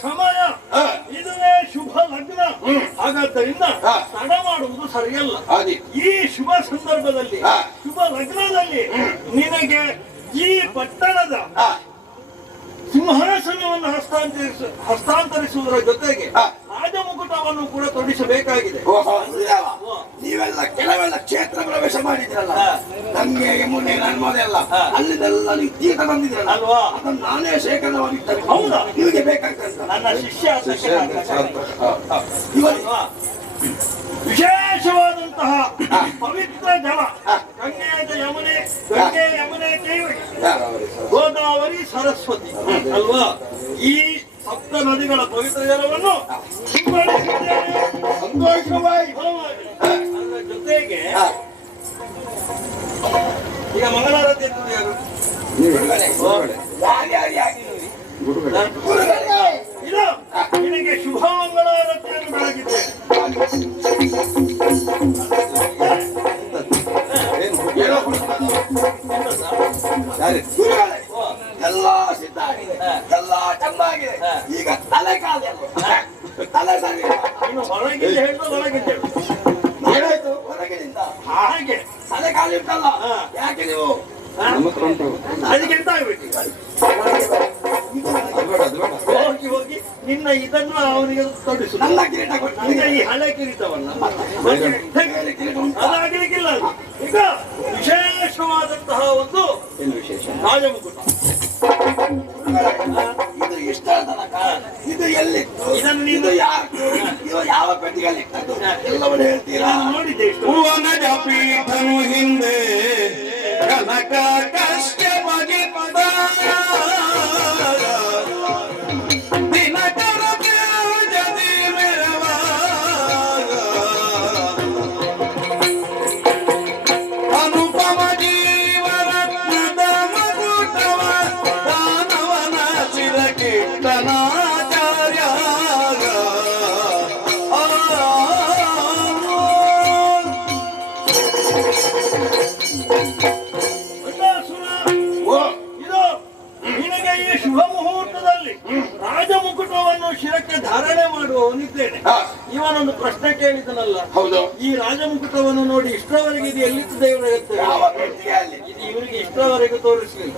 ಸಮಯ, ಇದುವೇ ಶುಭ ಲಗ್ನ. ಹಾಗಾದ್ದರಿಂದ ತಡ ಮಾಡುವುದು ಸರಿಯಲ್ಲ. ಈ ಶುಭ ಸಂದರ್ಭದಲ್ಲಿ, ಶುಭ ಲಗ್ನದಲ್ಲಿ ನಿನಗೆ ಈ ಪಟ್ಟಣದ ಸಿಂಹಾಸನವನ್ನು ಹಸ್ತಾಂತರಿಸುವುದರ ಜೊತೆಗೆ ರಾಜಮುಕುಟವನ್ನು ಕೂಡ ತೊಡಿಸಬೇಕಾಗಿದೆ. ನೀವೆಲ್ಲ ಕೆಲವೆಲ್ಲ ಕ್ಷೇತ್ರ ಪ್ರವೇಶ ಮಾಡಿದ್ರಲ್ಲ, ಗಂಗೆ ಯಮುನೆ ನರ್ಮದೆಲ್ಲ ಅಲ್ಲಿಂದೆಲ್ಲ ನೀವು ತೀರ್ಥ ಬಂದಿದ್ರಲ್ಲ ಅಲ್ವಾ? ಅದನ್ನು ನಾನೇ ಶೇಖರಣವಾಗಿರ್ತೇನೆ. ಹೌದಾ? ನಿಮಗೆ ಬೇಕಾಗ್ತದೆ. ನನ್ನ ಶಿಷ್ಯ ವಿಶೇಷವಾದಂತಹ ಪವಿತ್ರ ಜಲ, ಗಂಗೆ ಯಮುನೆ ಗೋದಾವರಿ ಸರಸ್ವತಿ ಅಲ್ವಾ? ಈ ಸಪ್ತ ನದಿಗಳ ಪವಿತ್ರ ಜಲವನ್ನು ಅದರ ಜೊತೆಗೆ ಈಗ ಮಂಗಳಾರತಿ ಎತ್ತುವುದು ಯಾರು? ಇದು ನಿನಗೆ ಶುಭ ಮಂಗಳಾರತಿಯನ್ನು ಬೆಳಗಿದ್ದೇನೆ. ಎಲ್ಲ ಸಿದ್ಧ ಆಗಿದೆ, ಎಲ್ಲ ಚೆನ್ನಾಗಿದೆ. ಈಗ ತಲೆ ಕಾಲು ತಲೆ ಸರಿ. ಇನ್ನು ಹೊರಗಿಂದ ಹೇಳಿದ ಒಳಗಿದ್ದೆ ಏನಾಯ್ತು? ಹೊರಗಿನಿಂದ ಹಾಗೆ ತಲೆ ಕಾಲು ಇರ್ತಲ್ಲ, ಯಾಕೆ ನೀವು ಅದಕ್ಕೆ ಎಂತ ಆಗ್ಬೇಕು? ಹೋಗಿ ಹೋಗಿ ನಿನ್ನ ಇದನ್ನು ಅವನಿಗೆ ತೊಡಿಸು. ನನ್ನ ಕಿರೀಟ ಈಗ ಈ ಹಳೆ ಕಿರೀಟವನ್ನ ಅದಾಗಲಿಕ್ಕಿಲ್ಲ. ಈಗ ವಿಶೇಷವಾದಂತಹ ಒಂದು ರಾಜಮುಕುಟ ಇದು ಇಷ್ಟ ತನಕ ಇದು ಎಲ್ಲಿತ್ತು? ಇದನ್ನು ನೀನು ಯಾವ ಪೆಟ್ಟಿಗೆಯಲ್ಲಿ ಎಲ್ಲವನ್ನು ಹೇಳ್ತೀರಾ? ನೋಡಿದ್ದೆ. ಭುವನದ ಪೀಠನು ಹಿಂದೆ ಕನಕ ಕಷ್ಟವಾಗಿ ದಿನಕರ ಜದಿ ಮೆರವಾಗ ಅನುಪಮ ಜೀವರತ್ನದ ಮಗುಟವ ದಾನವನ ಶಿರ ಕೀರ್ತನಾಚಾರ್ಯ ಶಿರಕ್ಕೆ ಧಾರಣೆ ಮಾಡುವವನಿದ್ದೇನೆ. ಇವನೊಂದು ಪ್ರಶ್ನೆ ಕೇಳಿದನಲ್ಲ, ಹೌದು. ಈ ರಾಜಮುಕುಟವನ್ನು ನೋಡಿ ಇಷ್ಟರವರೆಗೆ ಇದು ಎಲ್ಲಿತ್ತು ದೇವರ ಇದು ಇವರಿಗೆ ಇಷ್ಟರವರೆಗೆ ತೋರಿಸಲಿಲ್ಲ.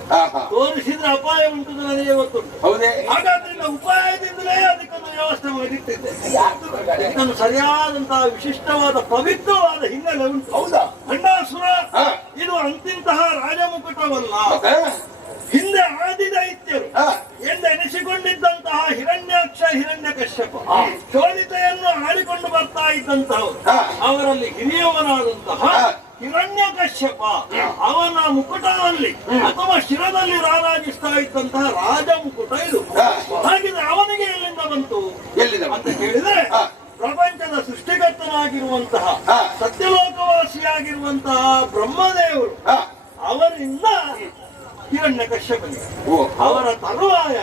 ತೋರಿಸಿದ್ರೆ ಅಪಾಯ ಉಂಟು ನನಗೆ ಗೊತ್ತುಂಟು. ಹಾಗಾದ್ರೆ ಉಪಾಯದಿಂದಲೇ ಅದಕ್ಕೊಂದು ವ್ಯವಸ್ಥೆ ಮಾಡಿಟ್ಟಿದ್ದೆ. ಇದನ್ನು ಸರಿಯಾದಂತಹ ವಿಶಿಷ್ಟವಾದ ಪವಿತ್ರವಾದ ಹಿನ್ನೆಲೆ ಉಂಟು. ಹೌದಾ? ಖಂಡಾಸುರ ಇದು ಅಂತಿಂತಹ ರಾಜಮುಕುಟವಲ್ಲ. ಹಿಂದೆ ಆದಿದೈತ್ಯರು ಎಂದೆನಿಸಿಕೊಂಡಿದ್ದಂತಹ ಹಿರಣ್ಯಾಕ್ಷ ಹಿರಣ್ಯಕಶ್ಯಪ ಶೋಣಿತೆಯನ್ನು ಆಡಿಕೊಂಡು ಬರ್ತಾ ಇದ್ದಂತಹವರು, ಅವರಲ್ಲಿ ಹಿರಿಯವನಾದಂತಹ ಹಿರಣ್ಯಕಶ್ಯಪ ಅವನ ಮುಕುಟದಲ್ಲಿ ಅಥವಾ ಶಿರದಲ್ಲಿ ರಾರಾಜಿಸ್ತಾ ಇದ್ದಂತಹ ರಾಜಮುಕುಟ ಇದು. ಹಾಗಿದ್ರೆ ಅವನಿಗೆ ಎಲ್ಲಿಂದ ಬಂತು ಅಂತ ಕೇಳಿದ್ರೆ, ಪ್ರಪಂಚದ ಸೃಷ್ಟಿಕರ್ತನಾಗಿರುವಂತಹ ಸತ್ಯಲೋಕವಾಸಿಯಾಗಿರುವಂತಹ ಬ್ರಹ್ಮದೇವರು ಅವರಿಂದ ಹಿರಣ್ಯಕಶ್ಯಪನಿಗೆ ಅವರ ತರುವಾಯ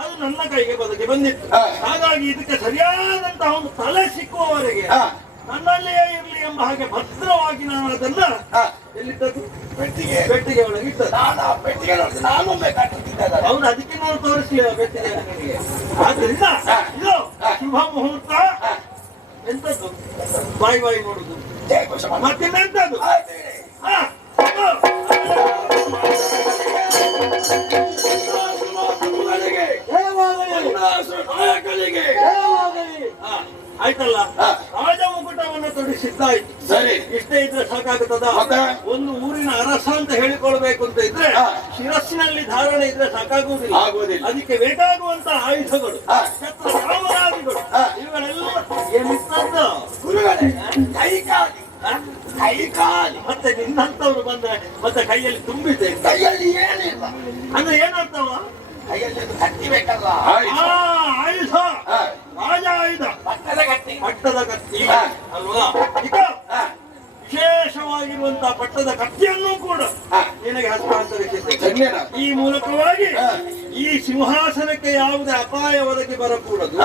ಅದು ನನ್ನ ಕೈಗೆ ಬದುಕಿ ಬಂದಿತ್ತು. ಹಾಗಾಗಿ ಇದಕ್ಕೆ ಸರಿಯಾದಂತಹ ಒಂದು ತಲೆ ಸಿಕ್ಕುವವರೆಗೆ ನನ್ನಲ್ಲಿಯೇ ಇರಲಿ ಎಂಬ ಹಾಗೆ ಭದ್ರವಾಗಿ ನಾನು ಅದನ್ನ ಎಲ್ಲಿದ್ದದ್ದು ಪೆಟ್ಟಿಗೆ ಒಳಗೆ ಇಟ್ಟದ್ದು. ಹೌದು, ಅದಕ್ಕೆ ನಾನು ತೋರಿಸಲಿಲ್ಲ ಪೆಟ್ಟಿಗೆ ನನಗೆ. ಆದ್ರಿಂದ ಇದು ಶುಭ ಮುಹೂರ್ತ. ಎಂತದ್ದು ಬಾಯಿ ನೋಡುದು ಮತ್ತಿನ್ನೆಂತದ್ದು? ಆಯ್ತಲ್ಲ, ರಾಜಮುಕುಟವನ್ನು ತೊಡಿಸಿದ್ದಾಯ್ತು. ಸರಿ, ಇಷ್ಟೇ ಇದ್ರೆ ಸಾಕಾಗುತ್ತದ? ಒಂದು ಊರಿನ ಅರಸ ಅಂತ ಹೇಳಿಕೊಳ್ಬೇಕು ಅಂತ ಇದ್ರೆ ಶಿರಸ್ಸಿನಲ್ಲಿ ಧಾರಣೆ ಇದ್ರೆ ಸಾಕಾಗುವುದಿಲ್ಲ. ಅದಕ್ಕೆ ಬೇಕಾಗುವಂತ ಆಯುಧಗಳು, ಛತ್ರ ಸಾಮರಾದಿಗಳು, ಇವುಗಳೆಲ್ಲ ಏನಿತ್ತದ್ದು ಕೈಕಾಲಿ. ಮತ್ತೆ ನಿನ್ನಂತವ್ರು ಬಂದ್ರೆ ಮತ್ತೆ ಕೈಯಲ್ಲಿ ತುಂಬಿದೆ. ಕೈಯಲ್ಲಿ ಏನಿಲ್ಲ ಅಂದ್ರೆ ಏನರ್ಥವ? ಕೈಯಲ್ಲಿ ಕಟ್ಟಿಬೇಕಲ್ಲ ಆಯುಧ, ರಾಜ ಆಯುಧ, ಪಟ್ಟದ ಕತ್ತಿ ಅಲ್ವಾ? ಈಗ ವಿಶೇಷವಾಗಿರುವಂತಹ ಪಟ್ಟದ ಕತ್ತಿಯನ್ನು ಕೂಡ ನಿನಗೆ ಹಸ್ತಾಂತರಿಸಿದ್ದೆ. ಈ ಮೂಲಕವಾಗಿ ಈ ಸಿಂಹಾಸನಕ್ಕೆ ಯಾವುದೇ ಅಪಾಯ ಒದಗಿ ಬರಕೂಡದು.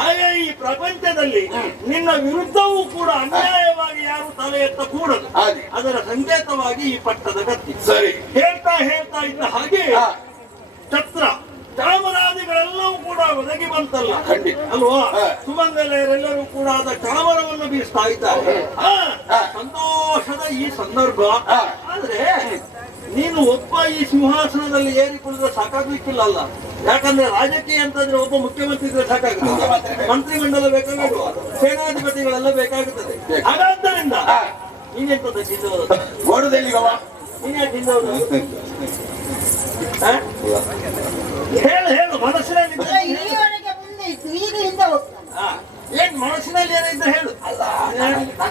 ಹಾಗೆ ಈ ಪ್ರಪಂಚದಲ್ಲಿ ನಿನ್ನ ವಿರುದ್ಧವೂ ಕೂಡ ಅನ್ಯಾಯವಾಗಿ ಯಾರು ತಲೆ ಎತ್ತಕೂಡದು. ಅದರ ಸಂಕೇತವಾಗಿ ಈ ಪಟ್ಟದ ಕತ್ತಿ. ಹೇಳ್ತಾ ಇದ್ದ ಹಾಗೆ ಛತ್ರ ಚಾಮರಾದಿಗಳೆಲ್ಲವೂ ಕೂಡ ಒದಗಿ ಬಂತಲ್ಲ ಖಂಡಿತ. ಅಲ್ವಾ? ಸುಮಂಗಲೆಯರೆಲ್ಲರೂ ಕೂಡ ಆದ ಚಾಮರವನ್ನು ಬೀಸ್ತಾ ಇದ್ದಾರೆ. ಸಂತೋಷದ ಈ ಸಂದರ್ಭ. ಆದ್ರೆ ನೀನು ಒಬ್ಬ ಈ ಸಿಂಹಾಸನದಲ್ಲಿ ಏರಿ ಕುಳಿದ್ರೆ ಸಾಕಾಗ್ಲಿಕ್ಕಿಲ್ಲ ಅಲ್ಲ. ಯಾಕಂದ್ರೆ ರಾಜಕೀಯ ಅಂತಂದ್ರೆ ಒಬ್ಬ ಮುಖ್ಯಮಂತ್ರಿ ಇದ್ರೆ ಸಾಕಾಗುತ್ತೆ, ಮಂತ್ರಿಮಂಡಲ ಬೇಕಾಗುವುದು, ಸೇನಾಧಿಪತಿಗಳೆಲ್ಲ ಬೇಕಾಗುತ್ತದೆ. ಹಾಗಾದ್ದರಿಂದ ನೀನೆಂತದ ತಿಂದವರು ಗೋಡದಲ್ಲಿ ನೀನೇ ತಿಂದವರು ಹೇಳು ಹೇಳು ಮನಸ್ಸಿನಲ್ಲಿ ಇಲ್ಲಿವರೆಗೆ ಮುಂದೆ ಇತ್ತು, ಈಗ ಹಿಂದೆ ಹೋಗ್ತಾನೆ. ಏನ್ ಮನಸ್ಸಿನಲ್ಲಿ ಏನಿದ್ರೆ ಹೇಳು. ಅಲ್ಲ,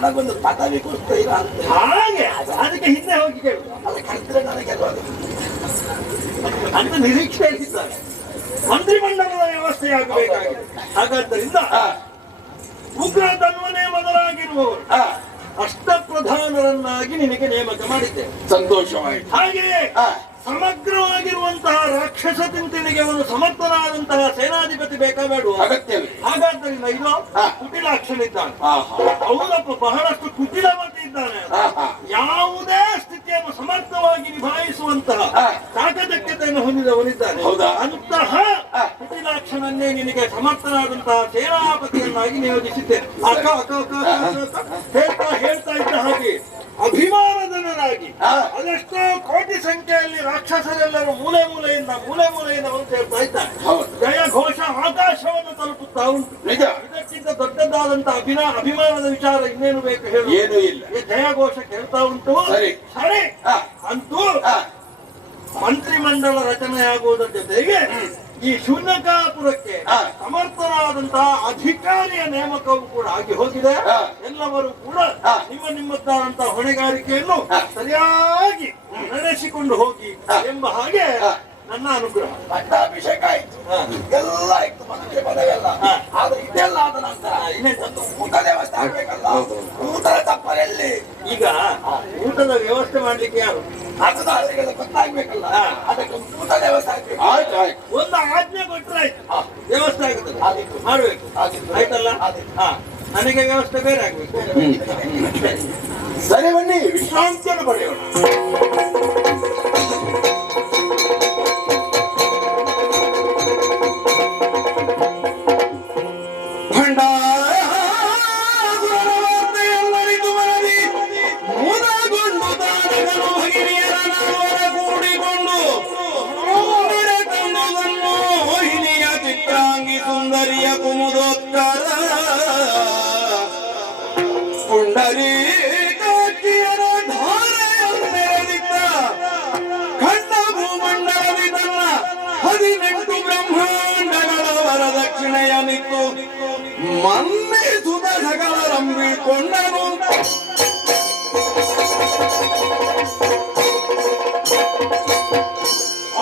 ನನಗೊಂದು ಪದವಿ ಕೊಡ್ತೀರಾ ಅಂತ. ಹಾಗೆ ಅದಕ್ಕೆ ಹಿಂದೆ ಹೋಗಿ ಕೇಳು. ಅಲ್ಲ, ಕಲ್ತ್ರೆ ನನಗೆ ಅಂತ ನಿರೀಕ್ಷೆ ಇದ್ದಾರೆ. ಮಂತ್ರಿಮಂಡಲದ ವ್ಯವಸ್ಥೆ ಆಗಬೇಕಾಗಿದೆ. ಹಾಗಾದ್ದರಿಂದ ಉಗ್ರ ತನ್ವನೇ ಮೊದಲಾಗಿರುವವರು ಅಷ್ಟಪ್ರಧಾನರನ್ನಾಗಿ ನಿನಗೆ ನೇಮಕ ಮಾಡಿದ್ದೆ. ಸಂತೋಷವಾಯಿತು. ಹಾಗೆಯೇ ಸಮಗ್ರವಾಗಿರುವಂತಹ ರಾಕ್ಷಸ ತಿಂತಿನಿಗೆ ಒಂದು ಸಮರ್ಥನಾದಂತಹ ಸೇನಾಧಿಪತಿ ಬೇಕಾಬೇಡುವ ಅಗತ್ಯವಿದೆ. ಹಾಗಾದ್ದರಿಂದ ಇದು ಕುಟಿಲಾಕ್ಷನಿದ್ದಾನೆ. ಹೌದಪ್ಪ, ಬಹಳಷ್ಟು ಕುಟಿಲಮತಿ ಇದ್ದಾನೆ. ಯಾವುದೇ ಸ್ಥಿತಿಯನ್ನು ಸಮರ್ಥವಾಗಿ ನಿಭಾಯಿಸುವಂತಹ ಚಾಕಚಕ್ಯತೆಯನ್ನು ಹೊಂದಿದವನಿದ್ದಾನೆ. ಅಂತಹ ಕುಟಿಲಾಕ್ಷನನ್ನೇ ನಿನಗೆ ಸಮರ್ಥನಾದಂತಹ ಸೇನಾಪತಿಯನ್ನಾಗಿ ನಿಯೋಜಿಸಿದ್ದೇನೆ. ಅಕ್ಕ ಅಕ್ಕ ಅಕ್ಕ ಹೇಳ್ತಾ ಹೇಳ್ತಾ ಇದ್ದ ಹಾಗೆ ಅಭಿಮಾನದವರಾಗಿ ಅದೆಷ್ಟೋ ಕೋಟಿ ಸಂಖ್ಯೆಯಲ್ಲಿ ರಾಕ್ಷಸರೆಲ್ಲರೂ ಮೂಲೆ ಮೂಲೆಯಿಂದ ಬಂದು ಸೇರ್ತಾ ಇದ್ದಾರೆ. ಜಯ ಘೋಷ ಆಕಾಶವನ್ನು ತಲುಪುತ್ತಾ ಉಂಟು. ಇದಕ್ಕಿಂತ ದೊಡ್ಡದಾದಂತಹ ಅಭಿಮಾನದ ವಿಚಾರ ಇನ್ನೇನು ಬೇಕು ಹೇಳು? ಏನೂ ಇಲ್ಲ. ಜಯ ಘೋಷ ಕೇಳ್ತಾ ಉಂಟು. ಸರಿ, ಅಂತೂ ಮಂತ್ರಿಮಂಡಲ ರಚನೆಯಾಗುವುದರ ಜೊತೆಗೆ ಈ ಶೂನ್ಯಕಾಪುರಕ್ಕೆ ಸಮರ್ಥನಾದಂತಹ ಅಧಿಕಾರಿಯ ನೇಮಕವೂ ಕೂಡ ಆಗಿ ಹೋಗಿದೆ. ಎಲ್ಲರೂ ಕೂಡ ನಿಮ್ಮ ನಿಮ್ಮದಾದಂತಹ ಹೊಣೆಗಾರಿಕೆಯನ್ನು ಸರಿಯಾಗಿ ನಡೆಸಿಕೊಂಡು ಹೋಗಿ ಎಂಬ ಹಾಗೆ ನನ್ನ ಅನುಗ್ರಹ. ಪಟ್ಟಾಭಿಷೇಕ ಆಯ್ತು, ಎಲ್ಲ ಆಯ್ತು, ಮನೆಗೆ ಮನೆಯಲ್ಲ. ಆದ್ರೆ ಇದೆಲ್ಲ ಆದ ನಂತರ ಇನ್ನೊಂದು ಊಟದ ವ್ಯವಸ್ಥೆ ಆಗ್ಬೇಕಲ್ಲ. ಊಟದ ತಪ್ಪಲೆಲ್ಲಿ ಈಗ ಊಟದ ವ್ಯವಸ್ಥೆ ಮಾಡ್ಲಿಕ್ಕೆ ಯಾರು ಮತದಾರರಿಗೆಲ್ಲ ಗೊತ್ತಾಗ್ಬೇಕಲ್ಲ. ಅದಕ್ಕೆ ಊಟದ ವ್ಯವಸ್ಥೆ ಆಗ್ಬೇಕು. ಆಯ್ತು ಆಯ್ತು, ಒಂದು ಆಜ್ಞೆ ಕೊಟ್ಟರೆ ಆಯ್ತು, ವ್ಯವಸ್ಥೆ ಆಗುತ್ತದೆ. ಮಾಡ್ಬೇಕು, ಆಯ್ತಲ್ಲ? ನನಗೆ ವ್ಯವಸ್ಥೆ ಬೇರೆ ಆಗ್ಬೇಕು. ಸರಿ, ಬನ್ನಿ ವಿಶ್ರಾಂತಿಯನ್ನು ಪಡೆಯೋಣ. ಸುಂದರಿಯ ಕುಮುದೋತ್ತರ ಪುಂಡರಿ ಕಾಕಿಯರ ಧಾರೆಯನ್ನೆರೆದಿದ್ದ ಖಂಡ ಭೂಮಂಡಲದಿ ತನ್ನ 18 ಬ್ರಹ್ಮಾಂಡಗಳ ವರದಕ್ಷಿಣೆಯನಿತ್ತು ಮನ್ನಿಸುದ ಸಕಲರಂಬಿಕೊಂಡನು.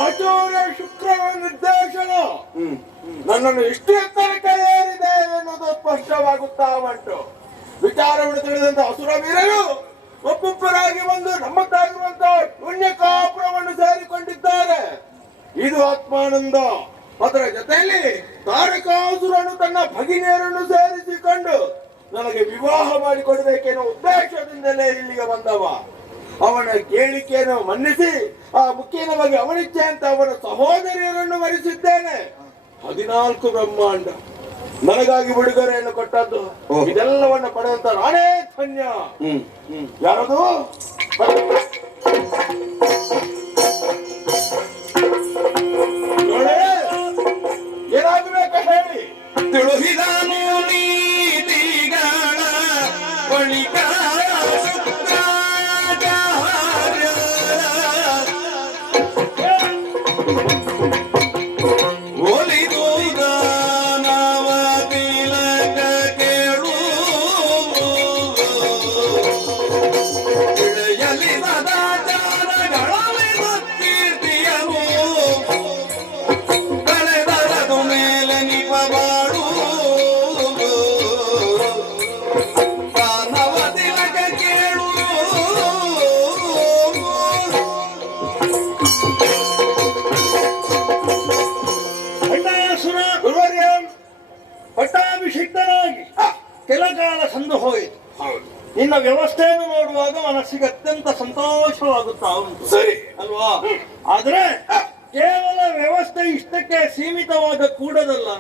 ಆಚಾರ್ಯ ಶುಕ್ರನ ನಿರ್ದೇಶನ ನನ್ನನ್ನು ಇಷ್ಟು ಎತ್ತರಕ್ಕೆ ಏರಿದೆ ಎನ್ನುವುದು ಸ್ಪಷ್ಟವಾಗುತ್ತಾ ಉಂಟು. ವಿಚಾರವನ್ನು ತಿಳಿದಂತ ಅಸುರ ವೀರರು ಒಬ್ಬೊಬ್ಬರಾಗಿ ಬಂದು ನಮ್ಮದಾಗಿರುವಂತಹ ಶೂನ್ಯಕಾಪುರವನ್ನು ಸೇರಿಕೊಂಡಿದ್ದಾರೆ. ಇದು ಆತ್ಮಾನಂದ. ಅದರ ಜೊತೆಯಲ್ಲಿ ತಾರಕಾಸುರನು ತನ್ನ ಭಗಿನಿಯರನ್ನು ಸೇರಿಸಿಕೊಂಡು ನನಗೆ ವಿವಾಹ ಮಾಡಿಕೊಡಬೇಕೆನ್ನುವ ಉದ್ದೇಶದಿಂದಲೇ ಇಲ್ಲಿಗೆ ಬಂದವ. ಅವನ ಕೇಳಿಕೆಯನ್ನು ಮನ್ನಿಸಿ ಆ ಮುಖ್ಯನ ಬಗ್ಗೆ ಅವನಿಚ್ಛೆ ಅಂತ ಅವನ ಸಹೋದರಿಯರನ್ನು ವರಿಸಿದ್ದೇನೆ. 14 ಬ್ರಹ್ಮಾಂಡ ನನಗಾಗಿ ಉಡುಗೊರೆಯನ್ನು ಕೊಟ್ಟದ್ದು. ಇದೆಲ್ಲವನ್ನು ಪಡೆದಂತ ನಾನೇ ಧನ್ಯ. ಯಾರದು ಏನಾಗಬೇಕ ಹೇಳಿ. ತಿಳುಹಿದನು ನೀತಿಗಳ ಬಳಿಕ ಪಟ್ಟಾಭಿಷಿಕ್ತನಾಗಿ ಕೆಲ ಕಾಲ ಸಂದು ಹೋಯಿತು. ನಿನ್ನ ವ್ಯವಸ್ಥೆಯನ್ನು ನೋಡುವಾಗ ಮನಸ್ಸಿಗೆ ಅತ್ಯಂತ ಸಂತೋಷವಾಗುತ್ತಾ ಉಂಟು. ಸರಿ ಅಲ್ವಾ? ಆದ್ರೆ ಕೇವಲ ವ್ಯವಸ್ಥೆ ವ್ಯವಸ್ಥೆ ಇಷ್ಟಕ್ಕೆ ಸೀಮಿತವಾಗ ಕೂಡದಲ್ಲ,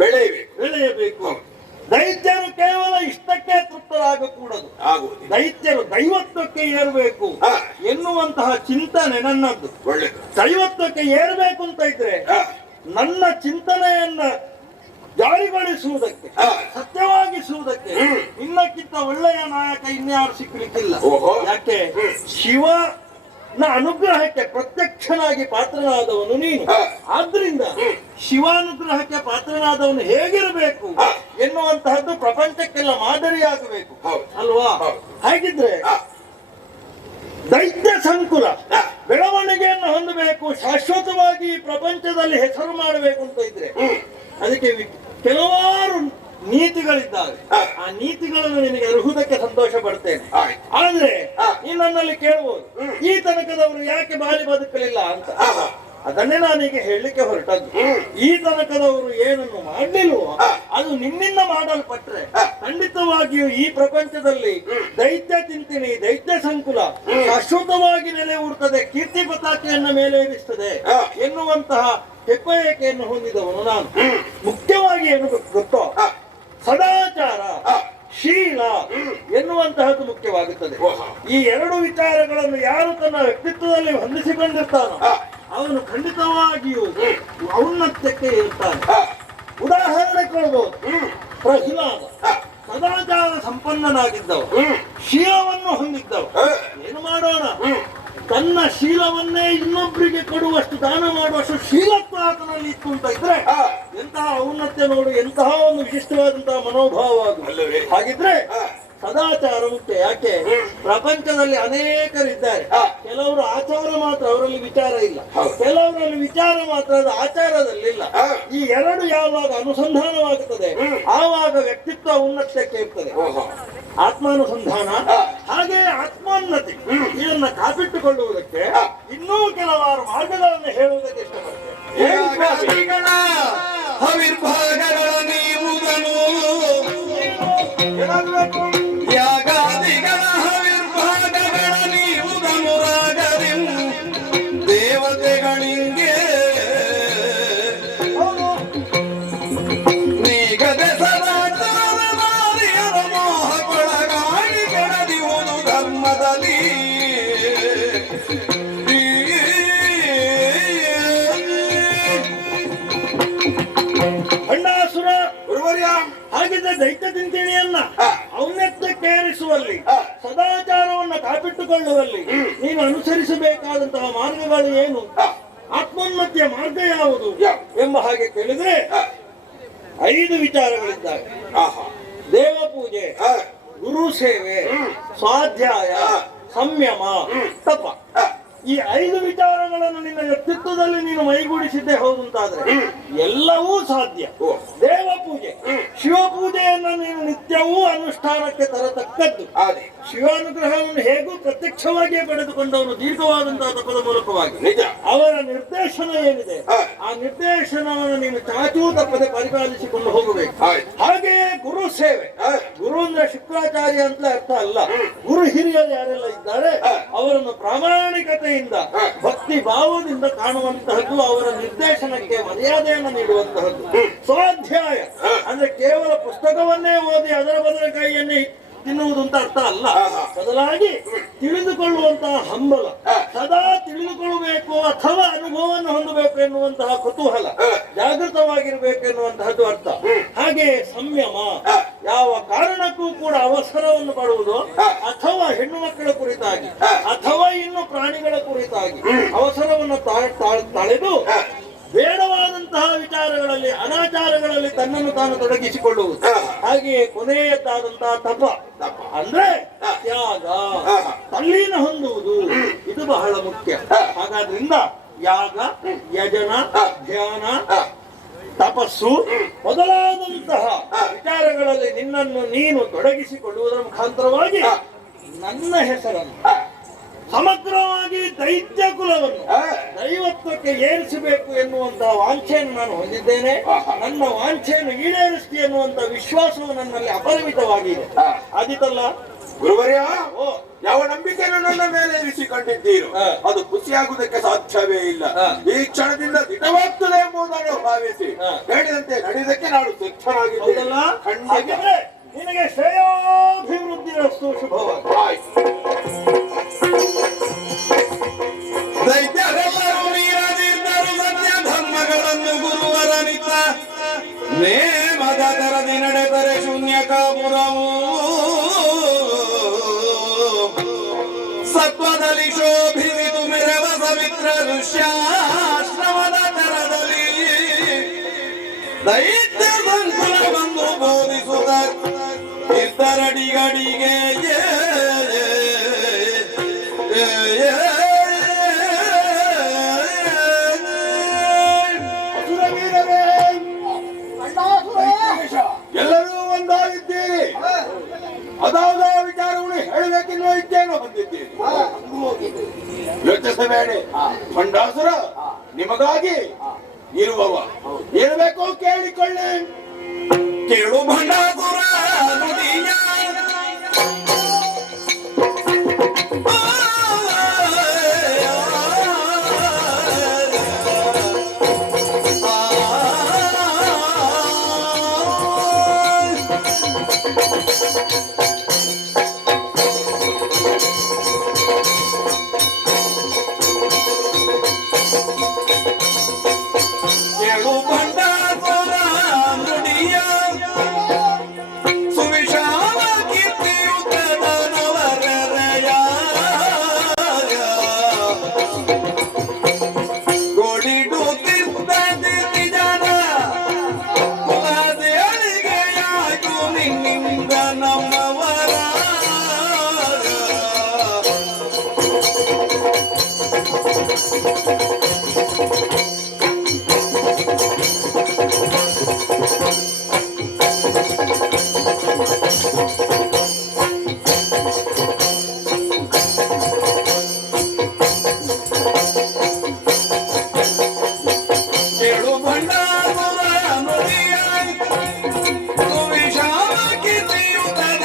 ಬೆಳೆಯಬೇಕು. ಬೆಳೆಯಬೇಕು. ದೈತ್ಯರು ಕೇವಲ ಇಷ್ಟಕ್ಕೆ ತೃಪ್ತರಾಗಕೂಡದು, ಆಗುವುದಿಲ್ಲ. ದೈತ್ಯರು ದೈವತ್ವಕ್ಕೆ ಏರಬೇಕು ಹಾ. ಎನ್ನುವಂತಹ ಚಿಂತನೆ ನನ್ನದ್ದು. ಒಳ್ಳೆದು. ದೈವತ್ವಕ್ಕೆ ಏರಬೇಕು ಅಂತ ಇದ್ರೆ ಹಾ. ನನ್ನ ಚಿಂತನೆಯನ್ನ ಜಾರಿಗೊಳಿಸುವುದಕ್ಕೆ, ಹಾ. ಸತ್ಯವಾಗಿಸುವುದಕ್ಕೆ ಇನ್ನಕ್ಕಿಂತ ಒಳ್ಳೆಯ ನಾಯಕ ಇನ್ಯಾರು ಸಿಕ್ಕಲಿಕ್ಕಿಲ್ಲ. ಓಹೋ. ಯಾಕೆ? ಶಿವನ ಅನುಗ್ರಹಕ್ಕೆ ಪ್ರತ್ಯಕ್ಷನಾಗಿ ಪಾತ್ರನಾದವನು ನೀನು. ಹಾ. ಆದ್ರಿಂದ ಶಿವಾನುಗ್ರಹಕ್ಕೆ ಪಾತ್ರನಾದವನು ಹೇಗಿರಬೇಕು ಹಾ. ಎನ್ನುವಂತಹದ್ದು ಪ್ರಪಂಚಕ್ಕೆಲ್ಲ ಮಾದರಿಯಾಗಬೇಕು, ಹೌದು. ಅಲ್ವಾ? ಹೌದು. ಹಾಗಿದ್ರೆ ಹಾ. ದೈತ್ಯ ಸಂಕುಲ ಹಾ. ಬೆಳವಣಿಗೆಯನ್ನು ಹೊಂದಬೇಕು, ಶಾಶ್ವತವಾಗಿ ಈ ಪ್ರಪಂಚದಲ್ಲಿ ಹೆಸರು ಮಾಡಬೇಕು ಅಂತ ಇದ್ರೆ ಅದಕ್ಕೆ ಕೆಲವಾರು ನೀತಿಗಳಿದ್ದಾವೆ. ಹಾ. ಆ ನೀತಿಗಳನ್ನು ನಿನಗೆ ಅರ್ಹುದಕ್ಕೆ ಸಂತೋಷ ಪಡ್ತೇನೆ. ಆಯ್ತು. ಆದ್ರೆ ಹಾ. ಈ ನನ್ನಲ್ಲಿ ಕೇಳ್ಬೋದು, ಈ ತನಕದವರು ಯಾಕೆ ಬಾಳಿ ಬದುಕಲಿಲ್ಲ ಅಂತ. ಆಹಾ. ಅದನ್ನೇ ನಾನೀಗ ಹೇಳಲಿಕ್ಕೆ ಹೊರಟದ್ದು. ಈ ತನಕದವರು ಏನನ್ನು ಮಾಡಲಿಲ್ವೋ ಅದು ನಿನ್ನಿಂದ ಮಾಡಲ್ಪಟ್ರೆ ಖಂಡಿತವಾಗಿಯೂ ಈ ಪ್ರಪಂಚದಲ್ಲಿ ದೈತ್ಯ ತಿಂತಿಣಿ, ದೈತ್ಯ ಸಂಕುಲ ಶಾಶ್ವತವಾಗಿ ನೆಲೆ ಊರ್ತದೆ, ಕೀರ್ತಿ ಪತಾಕೆಯನ್ನ ಮೇಲೆ ಇರಿಸ್ತದೆ ಎನ್ನುವಂತಹ ಹೆಪ್ಪಯಕೆಯನ್ನು ಹೊಂದಿದವನು ನಾನು. ಮುಖ್ಯವಾಗಿ ಏನು ಗೊತ್ತೋ, ಸದಾಚಾರ, ಶೀಲ ಎನ್ನುವಂತಹದ್ದು ಮುಖ್ಯವಾಗುತ್ತದೆ. ಈ ಎರಡು ವಿಚಾರಗಳನ್ನು ಯಾರು ತನ್ನ ವ್ಯಕ್ತಿತ್ವದಲ್ಲಿ ಹೊಂದಿಸಿಕೊಂಡಿರ್ತಾನೋ ಅವನು ಖಂಡಿತವಾಗಿಯೂ ಔನ್ನತ್ಯಕ್ಕೆ ಇರ್ತಾನೆ. ಉದಾಹರಣೆ ಕೊಡಬಹುದು, ಪ್ರಹ್ಲಾದ ಸದಾಚಾರ ಸಂಪನ್ನನಾಗಿದ್ದವ, ಶೀಲವನ್ನು ಹೊಂದಿದ್ದವ. ಏನು ಮಾಡೋಣ, ತನ್ನ ಶೀಲವನ್ನೇ ಇನ್ನೊಬ್ಬರಿಗೆ ಕೊಡುವಷ್ಟು, ದಾನ ಮಾಡುವಷ್ಟು ಶೀಲತ್ವ ಆತನಲ್ಲಿ ಇತ್ತು ಅಂತ ಇದ್ರೆ ಎಂತಹ ಔನ್ನತ್ಯ ನೋಡು, ಎಂತಹ ಒಂದು ವಿಶಿಷ್ಟವಾದಂತಹ ಮನೋಭಾವ ಅದು. ಹಾಗಿದ್ರೆ ಸದಾಚಾರ ಮುಖ್ಯ. ಯಾಕೆ? ಪ್ರಪಂಚದಲ್ಲಿ ಅನೇಕರಿದ್ದಾರೆ, ಕೆಲವರು ಆಚಾರ ಮಾತ್ರ, ಅವರಲ್ಲಿ ವಿಚಾರ ಇಲ್ಲ. ಕೆಲವರಲ್ಲಿ ವಿಚಾರ ಮಾತ್ರ, ಅದು ಆಚಾರದಲ್ಲಿಲ್ಲ. ಈ ಎರಡು ಯಾವಾಗ ಅನುಸಂಧಾನವಾಗುತ್ತದೆ ಆವಾಗ ವ್ಯಕ್ತಿತ್ವ ಉನ್ನತಕ್ಕೆ ಇರ್ತದೆ. ಆತ್ಮಾನುಸಂಧಾನ ಹಾಗೆ ಆತ್ಮೋನ್ನತಿ, ಇದನ್ನ ಕಾಪಿಟ್ಟುಕೊಳ್ಳುವುದಕ್ಕೆ ಇನ್ನೂ ಕೆಲವಾರು ಮಾರ್ಗಗಳನ್ನು ಹೇಳುವುದಕ್ಕೆ ಇಷ್ಟಪಡ್ತೇನೆ. ಹವಿರ್ಭಾಗಗಳ ನೀವುದನು ಯಾಗಾದಿಗಳ ಹವಿರ್ಭಾಗಗಳ ನೀವುದನು ರಾಗರಿಂ ದೇವತೆಗಳಿಂಗೆ ನೀಗದೆ ಸದಾಚಾರ ನಾರಿಯರ ಮೋಹಕ್ಕೊಳಗಾಗಿ ಕೆಡದಿರುವುದು ಧರ್ಮದಲ್ಲಿ. ಭಂಡಾಸುರ ಹಾಗಿದ್ರೆ ದೈತ್ಯ ತಿಂತಿಣಿಯನ್ನ ಔನ್ನತ್ಯಕ್ಕೇರಿಸುವಲ್ಲಿ, ಸದಾಚಾರವನ್ನು ಕಾಪಿಟ್ಟುಕೊಳ್ಳುವಲ್ಲಿ ನೀನು ಅನುಸರಿಸಬೇಕಾದಂತಹ ಮಾರ್ಗಗಳು ಏನು, ಆತ್ಮೋನ್ನತಿಯ ಮಾರ್ಗ ಯಾವುದು ಎಂಬ ಹಾಗೆ ಕೇಳಿದ್ರೆ 5 ವಿಚಾರಗಳಿದ್ದಾವೆ. ದೇವ ಪೂಜೆ, ಗುರು ಸೇವೆ, ಸ್ವಾಧ್ಯಾಯ, ಸಂಯಮ, ತಪ. ಈ 5 ವಿಚಾರಗಳನ್ನು ನಿನ್ನ ವ್ಯಕ್ತಿತ್ವದಲ್ಲಿ ನೀನು ಮೈಗೂಡಿಸಿದ್ದೇ ಹೌದು ಅಂತಾದ್ರೆ ಎಲ್ಲವೂ ಸಾಧ್ಯ. ದೇವ ಪೂಜೆ, ಶಿವ ಪೂಜೆಯನ್ನು ನೀನು ನಿತ್ಯವೂ ಅನುಷ್ಠಾನಕ್ಕೆ ತರತಕ್ಕದ್ದು. ಶಿವಾನುಗ್ರಹವನ್ನು ಹೇಗೂ ಪ್ರತ್ಯಕ್ಷವಾಗಿಯೇ ಪಡೆದುಕೊಂಡವನು ದೀರ್ಘವಾದಂತಹ ತಪದ ಮೂಲಕವಾಗಿ. ಅವರ ನಿರ್ದೇಶನ ಏನಿದೆ ಆ ನಿರ್ದೇಶನವನ್ನು ನೀನು ಚಾಚೂ ತಪ್ಪದೆ ಪರಿಪಾಲಿಸಿಕೊಂಡು ಹೋಗಬೇಕು. ಹಾಗೆಯೇ ಗುರು ಸೇವೆ, ಗುರು ಅಂದ್ರೆ ಶುಕ್ರಾಚಾರ್ಯ ಅಂತ ಅರ್ಥ ಅಲ್ಲ. ಗುರು ಹಿರಿಯರು ಯಾರೆಲ್ಲ ಇದ್ದಾರೆ ಅವರನ್ನು ಪ್ರಾಮಾಣಿಕತೆಯಿಂದ, ಭಕ್ತಿ ಭಾವದಿಂದ ಕಾಣುವಂತಹದ್ದು, ಅವರ ನಿರ್ದೇಶನಕ್ಕೆ ಮರ್ಯಾದೆಯನ್ನು ನೀಡುವಂತಹದ್ದು. ಸ್ವಾಧ್ಯಾಯ ಅಂದ್ರೆ ಕೇವಲ ಪುಸ್ತಕವನ್ನೇ ಓದಿ ಅದರ ಬದನೆಕಾಯಿಯನ್ನೇ ತಿನ್ನುವುದು ಅಂತ ಅರ್ಥ ಅಲ್ಲ. ಬದಲಾಗಿ ತಿಳಿದುಕೊಳ್ಳುವಂತಹ ಹಂಬಲ, ಸದಾ ತಿಳಿದುಕೊಳ್ಳಬೇಕು ಅಥವಾ ಅನುಭವವನ್ನು ಹೊಂದಬೇಕು ಎನ್ನುವಂತಹ ಕುತೂಹಲ, ಜಾಗೃತವಾಗಿರಬೇಕು ಎನ್ನುವಂತಹದ್ದು ಅರ್ಥ. ಹಾಗೆ ಸಂಯಮ, ಯಾವ ಕಾರಣಕ್ಕೂ ಕೂಡ ಅವಸರವನ್ನು ಪಡುವುದು ಅಥವಾ ಹೆಣ್ಣು ಮಕ್ಕಳ ಕುರಿತಾಗಿ ಅಥವಾ ಇನ್ನು ಪ್ರಾಣಿಗಳ ಕುರಿತಾಗಿ ಅವಸರವನ್ನು ತಳೆದು ಬೇಡವಾದಂತಹ ವಿಚಾರಗಳಲ್ಲಿ, ಅನಾಚಾರಗಳಲ್ಲಿ ತನ್ನನ್ನು ತಾನು ತೊಡಗಿಸಿಕೊಳ್ಳುವುದು. ಹಾಗೆಯೇ ಕೊನೆಯದಾದಂತಹ ತಪ ಅಂದ್ರೆ ತ್ಯಾಗ, ತಲ್ಲೀನ ಹೊಂದುವುದು, ಇದು ಬಹಳ ಮುಖ್ಯ. ಹಾಗಾದ್ರಿಂದ ಯಾಗ, ಯಜನ, ಧ್ಯಾನ, ತಪಸ್ಸು ಮೊದಲಾದಂತಹ ವಿಚಾರಗಳಲ್ಲಿ ನಿನ್ನನ್ನು ನೀನು ತೊಡಗಿಸಿಕೊಳ್ಳುವುದರ ಮುಖಾಂತರವಾಗಿ ನನ್ನ ಹೆಸರನ್ನು ಸಮಗ್ರವಾಗಿ ದೈತ್ಯ ಕುಲವನ್ನು ದೈವತ್ವಕ್ಕೆ ಏರಿಸಬೇಕು ಎನ್ನುವಂತಹ ವಾಂಛೆಯನ್ನು ನಾನು ಹೊಂದಿದ್ದೇನೆ. ನನ್ನ ವಾಂಛೆಯನ್ನು ಈಡೇರಿಸ್ತಿ ಎನ್ನುವಂತಹ ವಿಶ್ವಾಸವು ನನ್ನಲ್ಲಿ ಅಪರಿಮಿತವಾಗಿದೆ. ಆದಿತಲ್ಲ, ಗುರುವರ್ಯ ಓ ಯಾವ ನಂಬಿಕೆಯನ್ನು ನನ್ನ ಮೇಲೆ ಇರಿಸಿಕೊಂಡಿದ್ದೀರೋ ಹಾ. ಅದು ಖುಷಿಯಾಗುವುದಕ್ಕೆ ಸಾಧ್ಯವೇ ಇಲ್ಲ. ಹಾ. ಈ ಕ್ಷಣದಿಂದ ದಿಟವಾಗ್ತದೆ ಎಂಬುದನ್ನು ಭಾವಿಸಿ ಹಾ. ಹೇಳಿದಂತೆ ನಡೆಯುವುದಕ್ಕೆ ನಾನು ಸಿದ್ಧನಾಗಿದ್ದೇನೆ. ಹೌದಲ್ಲ ಖಂಡಿತ. ಹಾಗಿದ್ರೆ ನಿನಗೆ ಶ್ರೇಯಾಭಿವೃದ್ಧಿ ರಸ್ತು ಶುಭವಾಗಲಿ. ಆಯ್ತು. ದೈತ್ಯರೆಲ್ಲರೂ ಮೀರದಿದ್ದರು ಸತ್ಯ ಧರ್ಮಗಳನ್ನು ಗುರುವರ ನಿತ್ತ ನೇಮದ ತರದಿ ನಡೆದರೆ ಶೂನ್ಯಕಾಪುರವು ಸತ್ವದಲ್ಲಿ ಶೋಭಿಸಿತು ಮೆರವ ಸವಿತ್ರ ಋಷ್ಯಾಶ್ರಮದ ತರದಲ್ಲಿ ದೈತ್ಯ ಸಂಕುಲ ಬಂದು ಬೋಧಿಸುತ್ತ ಇದ್ದರಡಿಗಡಿಗೆ ಅಸುರ ವೀರರೇ, ಅಣ್ಣಾಸುರ. ಎಲ್ಲರೂ ಒಂದಾಗಿದ್ದೀರಿ. ಅದಾದ ವಿಚಾರವನ್ನು ಹೇಳಬೇಕೆನ್ನುವ ಇಚ್ಛೆಯನ್ನು ಹೊಂದಿದ್ದೀರಿ. ಯೋಚಿಸಬೇಡಿ. ಭಂಡಾಸುರ ನಿಮಗಾಗಿ ಇರುವವ. ಏನು ಬೇಕೋ ಕೇಳಿಕೊಳ್ಳಿ. ಕೇಳು ಭಂಡಾಸುರ ನುಡಿಯ ಕೇಳು ಭಂಡಾಸುರ ನುಡಿಯ ಸುವಿಶಾಲ ಕೀರ್ತಿಯುತನವರೆಯ ಗೋಡಿಡುತ್ತಿದ್ದ ಜನ ಕುಲದೇಳಿಗೆಯಾಯ್ತು ನಿನ್ನಿಂದ ನಮ್ಮವರ ಕೇಳು ಭಂಡಾಸುರ ನುಡಿಯ ಸುವಿಶಾಲ ಕೀರ್ತಿಯುತನವರೆಯ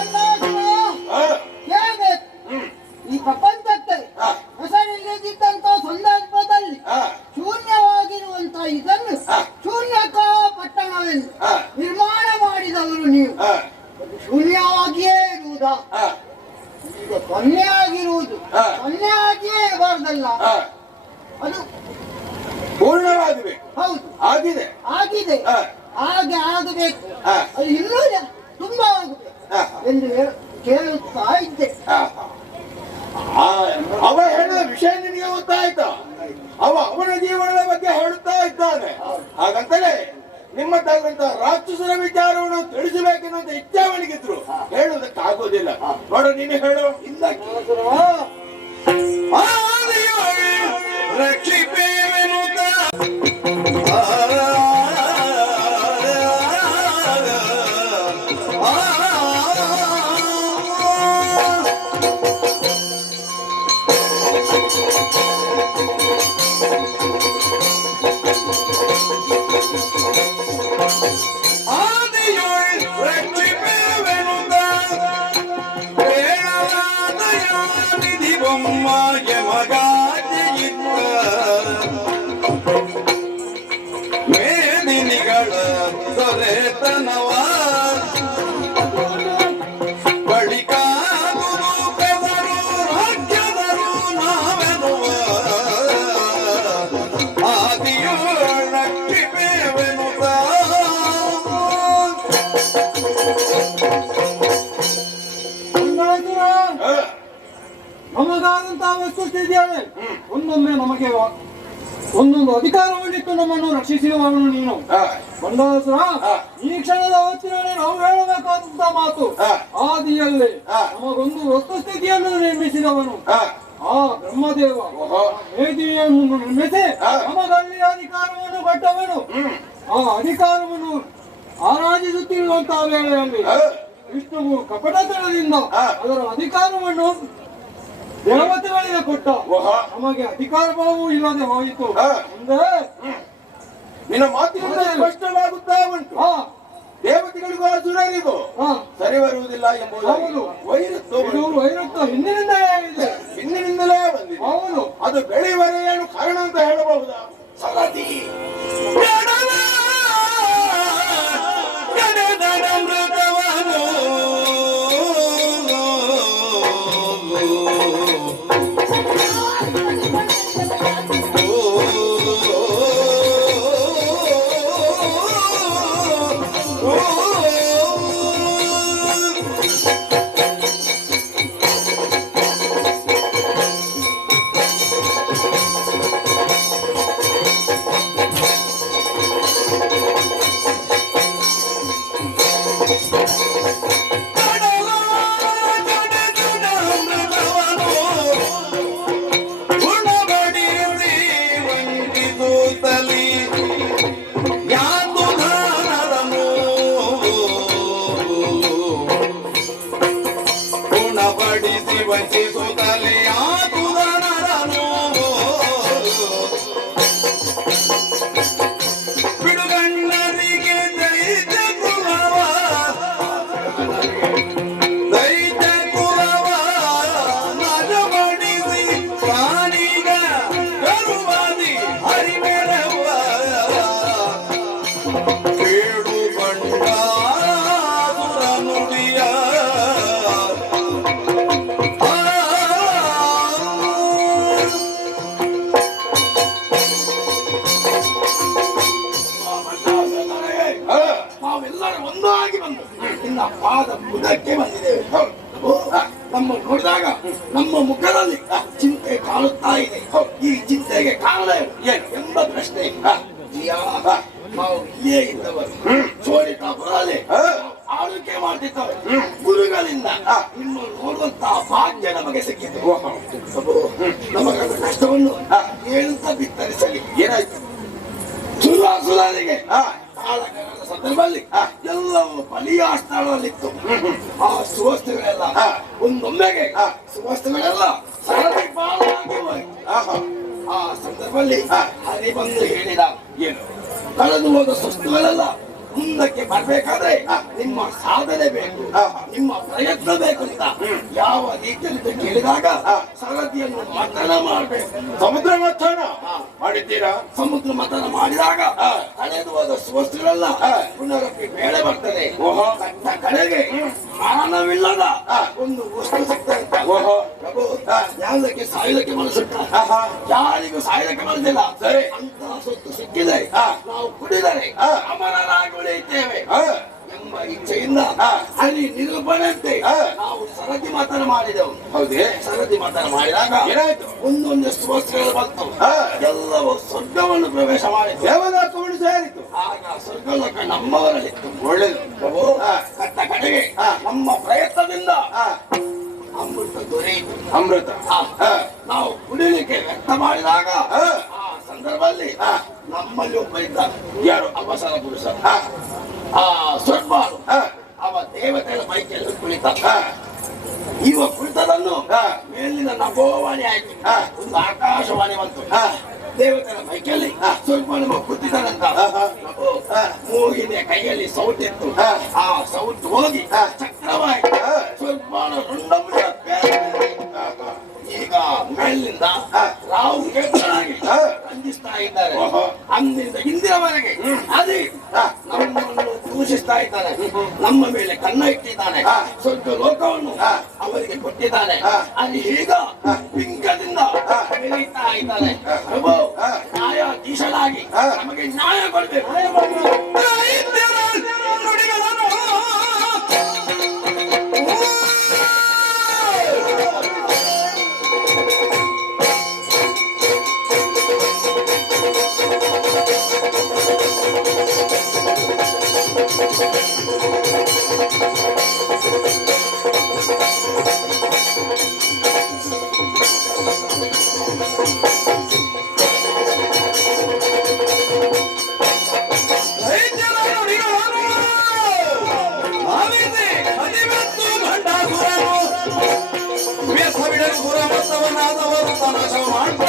ಅಣ್ಣಾಸುರ. ಆ, ಹೇಳ್ಬೇಕು. ಈ ಪ್ರಪಂಚಕ್ಕೆ ಆ, ಹೆಸರಿಲ್ಲದಿದ್ದಂತ ಸಂದರ್ಭದಲ್ಲಿ ಆ, ಶೂನ್ಯವಾಗಿರುವಂತ ಇದನ್ನು ಆ. ಶೂನ್ಯಕಾ ಪಟ್ಟಣವೆಂದು ಆ. ನಿರ್ಮಾಣ ಮಾಡಿದವರು ನೀವು. ಆ, ಅದು ಶೂನ್ಯವಾಗಿಯೇ ಇರುವುದಾ? ಆ, ಈಗ ಸೊನ್ನೆ ಆಗಿರುವುದು ಆ. ಸೊನ್ನೆ ಆಗಿಯೇ ಇರಬಾರ್ದಲ್ಲ. ಆ. ಅದು ಪೂರ್ಣವಾಗಬೇಕು. ಹೌದು ಆಗಿದೆ. ಆಗಿದೆ. ಆ, ಹಾಗೆ ಆಗಬೇಕು. ಆ. ಅದು ಇನ್ನೂ ತುಂಬಾ ಆಗಬೇಕು ಆ, ಎಂದು ಕೇಳುತ್ತಾ ಇದ್ದೆ. ಆ. ಆ, ಅವ ಹೇಳಿದ ವಿಷಯ ನಿನಗೆ ಗೊತ್ತಾಯ್ತಾ? ಅವನ ಜೀವನದ ಬಗ್ಗೆ ಹೇಳುತ್ತಾ ಇದ್ದಾನೆ. ಹಾಗಂತಲೇ ನಿಮ್ಮದ್ದಾದಂತ ರಾಕ್ಷಸರ ವಿಚಾರವನ್ನು ತಿಳಿಸಬೇಕೆನ್ನುವಂತ ಇಚ್ಛೆ ಅವನಿಗಿದ್ರು ಹೇಳುವುದಕ್ಕಾಗೋದಿಲ್ಲ. ನೋಡು, ನೀನು ಹೇಳು. ಇಲ್ಲ ರಕ್ಷಿಪೇವೆನುತ ಆದಿಯೋಳ್ ರಕ್ಷಿಪೇವೆನುತ ಬೇಡವಾದಯ ನಿಧಿ ಬೊಮ್ಮಗೆ ಮಗಾಜೆಯಿತ್ತ ಮೇದಿನಿಗಳ ದೊರೆತನವ ಬಳಿಕಾಗುವುದು ಬೆದರು ರಾಜ್ಯದರು ನಾವೆನುವ ಆದಿಯೋ ರಕ್ಷಿಪೇವೆನುತ ಅಣ್ಣಾಸುರ, ಆ, ನಮಗಾದಂತಹ ವಸ್ತುಸ್ಥಿತಿಯಲ್ಲಿ ಒಂದೊಮ್ಮೆ ನಮಗೆ ಒಂದೊಂದು ಅಧಿಕಾರವನ್ನಿಟ್ಟು ನಮ್ಮನ್ನು ರಕ್ಷಿಸುವವನು ನೀನು. ಆ, ಬಂಡಾಸುರ, ಆ. ಈ ಕ್ಷಣದ ಹೊತ್ತಿನಲ್ಲಿ ನಾವು ಹೇಳಬೇಕಾದಂತಹ ಮಾತು ಆ. ಆದಿಯಲ್ಲಿ ಆ. ನಮಗೊಂದು ವಸ್ತುಸ್ಥಿತಿಯನ್ನು ನಿರ್ಮಿಸಿದವನು ಆ, ಆ ಬ್ರಹ್ಮದೇವ ಓಹೋ. ವೇದಿಯನ್ನು ನಿರ್ಮಿಸಿ ಆ. ನಮಗಲ್ಲಿ ಅಧಿಕಾರವನ್ನು ಕೊಟ್ಟವನು. ಆ ಅಧಿಕಾರವನ್ನು ಆರಾಧಿಸುತ್ತಿರುವಂತಹ ವೇಳೆಯಲ್ಲಿ ವಿಷ್ಣುವು ಕಪಟತನದಿಂದ ಅದರ ಅಧಿಕಾರವನ್ನು ದೇವತೆಗಳಿಗೆ ಕೊಟ್ಟ. ನಮಗೆ ಅಧಿಕಾರ ಭಾವವೂ ಇಲ್ಲದೆ ಹೋಯಿತು. ಅಂದ್ರೆ ನಿನ್ನ ಮಾತಿನಿಂದ ಸ್ಪಷ್ಟವಾಗುತ್ತಾ ಉಂಟು, ದೇವತೆಗಳಿಗೂ ಅಸುರರಿಗೂ ಸರಿ ಬರುವುದಿಲ್ಲ ಎಂಬುದು ವೈರತ್ವ ಹಿಂದಿನಿಂದಲೇ ಇದೆ, ಹಿಂದಿನಿಂದಲೇ ಬಂದಿದೆ. ಹೌದು. ಅದು ಬೆಳೆಯುವರೆ ಏನು ಕಾರಣ ಅಂತ ಹೇಳಬಹುದಾ? ಸರದಿ ನಾವೆಲ್ಲರೂ ಒಂದಾಗಿ ಬಂದು ನಿನ್ನ ಪಾದ ಬುಡಕ್ಕೆ ಬಂದಿದ್ದೇವೆ. ನಮ್ಮ ನೋಡಿದಾಗ ನಮ್ಮ ಮುಖದಲ್ಲಿ ಚಿಂತೆ ಕಾಣುತ್ತಾ ಇದೆ. ಈ ಚಿಂತೆಗೆ ಕಾರಣ ಏನು ಎಂಬ ಪ್ರಶ್ನೆ. ನಾವು ಇಲ್ಲೇ ಇದ್ದವರು ಚೋಳಿತಾಪುರಲ್ಲಿ ಆಳ್ವಿಕೆ ಮಾಡ್ತಿದ್ದವರು. ಗುರುಗಳಿಂದ ನಿಮ್ಮನ್ನು ನೋಡುವಂತಹ ಭಾಗ್ಯ ನಮಗೆ ಸಿಕ್ಕಿದೆ. ನಮಗಾದ ಕಷ್ಟವನ್ನು ಹೇಳುತ್ತಾ ಬಿತ್ತರಿಸಲಿ. ಏನಾಯ್ತು? ಸುರಾಸುರರಿಗೆ ಕಾಲಕರದ ಸಂದರ್ಭದಲ್ಲಿ ಎಲ್ಲವೂ ಬಲಿಯ ಸ್ಥಳದಲ್ಲಿತ್ತು. ಆ ಸುವಸ್ತುಗಳೆಲ್ಲ ಒಂದೊಮ್ಮೆಗೆ ಸುವಸ್ತುಗಳೆಲ್ಲ ಸರದಿ ಪಾಲಾಗಿ ಹೋಯಿತು. ಆ ಸಂದರ್ಭದಲ್ಲಿ ಹರಿ ಬಂದು ಹೇಳಿದ, ಏನು ಕಳೆದು ಹೋದ ವಸ್ತುಗಳೆಲ್ಲ ಮುಂದಕ್ಕೆ ಬರ್ಬೇಕಾದ್ರೆ ನಿಮ್ಮ ಸಾಧನೆ ಬೇಕು, ನಿಮ್ಮ ಪ್ರಯತ್ನ ಬೇಕು ಅಂತ ಯಾವ ರೀತಿಯಲ್ಲಿ ಕೇಳಿದಾಗ ಸರದಿಯನ್ನು ಮತನ ಮಾಡಬೇಕು. ಸಮುದ್ರ ಮಥನ ಮಾಡಿದ್ದೀರಾ? ಸಮುದ್ರ ಮಥನ ಮಾಡಿದಾಗ ಕಳೆದು ಹೋದ ವಸ್ತುಗಳೆಲ್ಲ ಪುನರಪಿ ಬೇಳೆ ಬರ್ತದೆ. ಕಟ್ಟ ಕಡೆಗೆ ಮಾನವಿಲ್ಲದ ಒಂದು ವಸ್ತು ಸಿಗ್ತದೆ. ಯಾವುದಕ್ಕೆ ಸಾಯುವುದಕ್ಕೆ ಮನಸ್ಸುಂಟ? ಯಾರಿಗೂ ಸಾಯುವುದಕ್ಕೆ ಮನಸ್ಸಿಲ್ಲ. ಸರಿ, ಅಂತ ಸೊತ್ತು ಸಿಕ್ಕಿದೆ, ನಾವು ಕುಡಿದರೆ ಅಮರರಾಗಿ ಉಳಿಯುತ್ತೇವೆ ಎಂಬ ಇಚ್ಛೆಯಿಂದ ಅಲ್ಲಿ ನಿರೂಪಣೆಯಂತೆ ನಾವು ಸರದಿ ಮಾತನ ಮಾಡಿದೆವು. ಹೌದೇ? ಸರದಿ ಮಾತನ ಮಾಡಿದಾಗ ಏನಾಯ್ತು? ಒಂದೊಂದು ವಸ್ತುಗಳು ಬಂತು. ಎಲ್ಲವೂ ಸ್ವರ್ಗವನ್ನು ಪ್ರವೇಶ ಮಾಡಿತು. ದೇವಲೋಕವನ್ನು ಸೇರಿತು. ಆಗ ಸ್ವರ್ಗಲೋಕ ನಮ್ಮವರಲ್ಲಿತ್ತು. ಒಳ್ಳೆಯದು. ಕಟ್ಟ ಕಡೆಗೆ ನಮ್ಮ ಪ್ರಯತ್ನದಿಂದ ಅಮೃತ ದೊರೆಯಿತು. ಅಮೃತ ನಾವು ಕುಡಿಲಿಕ್ಕೆ ವ್ಯಕ್ತ ಮಾಡಿದಾಗ ಆ ಸಂದರ್ಭದಲ್ಲಿ ನಮ್ಮಲ್ಲಿ ಒಬ್ಬ ಇದ್ದ. ಯಾರು? ಅವಸರ ಪುರುಷ. ಆ ಸ್ವರ್ಪಾಲು ಅವ ದೇವತೆಗಳ ಪೈಕಿಯಲ್ಲಿ ಕುಳಿತ. ಇವ ಕುಳಿತದನ್ನು ಮೇಲಿನ ನಭೋವಾಣಿ ಆಯ್ತು. ಒಂದು ಆಕಾಶವಾಣಿ ಬಂತು. ದೇವತೆಗಳ ಪೈಕಿಯಲ್ಲಿ ಸ್ವಲ್ಪ ಕೂತಿದ್ದಾನಂತ. ಮೋಹಿನಿಯ ಕೈಯಲ್ಲಿ ಸೌಟಿತ್ತು. ಆ ಸೌಟು ಹೋಗಿ ಚಕ್ರವಾಯಿತು. ಸ್ವಲ್ಪ ರುಂಡಮುಂಡ ಈಗ ಮೇಲಿನಿಂದ ರಾವು ಕೆಟ್ಟರಾಗಿ ರಂಜಿಸ್ತಾ ಇದ್ದಾರೆ. ಅಂದಿನಿಂದ ಇಂದಿನವರೆಗೆ ಅದೇ ನಮ್ಮನ್ನು ದೂಷಿಸ್ತಾ ಇದ್ದಾನೆ. ನಮ್ಮ ಮೇಲೆ ಕನ್ನ ಇಟ್ಟಿದ್ದಾನೆ. ಸ್ವಲ್ಪ ಲೋಕವನ್ನು ಅವರಿಗೆ ಕೊಟ್ಟಿದ್ದಾನೆ. ಅಲ್ಲಿ ಈಗ ಪಿಂಕದಿಂದ ಬೆಳೀತಾ ಇದ್ದಾನೆ. ಪ್ರಭು, ನ್ಯಾಯಾಧೀಶರಾಗಿ ನಮಗೆ ನ್ಯಾಯ ಕೊಡಬೇಕು. ನಾಶನಾದವರು ನಾಶ ಮಾಡ್ತಾರೆ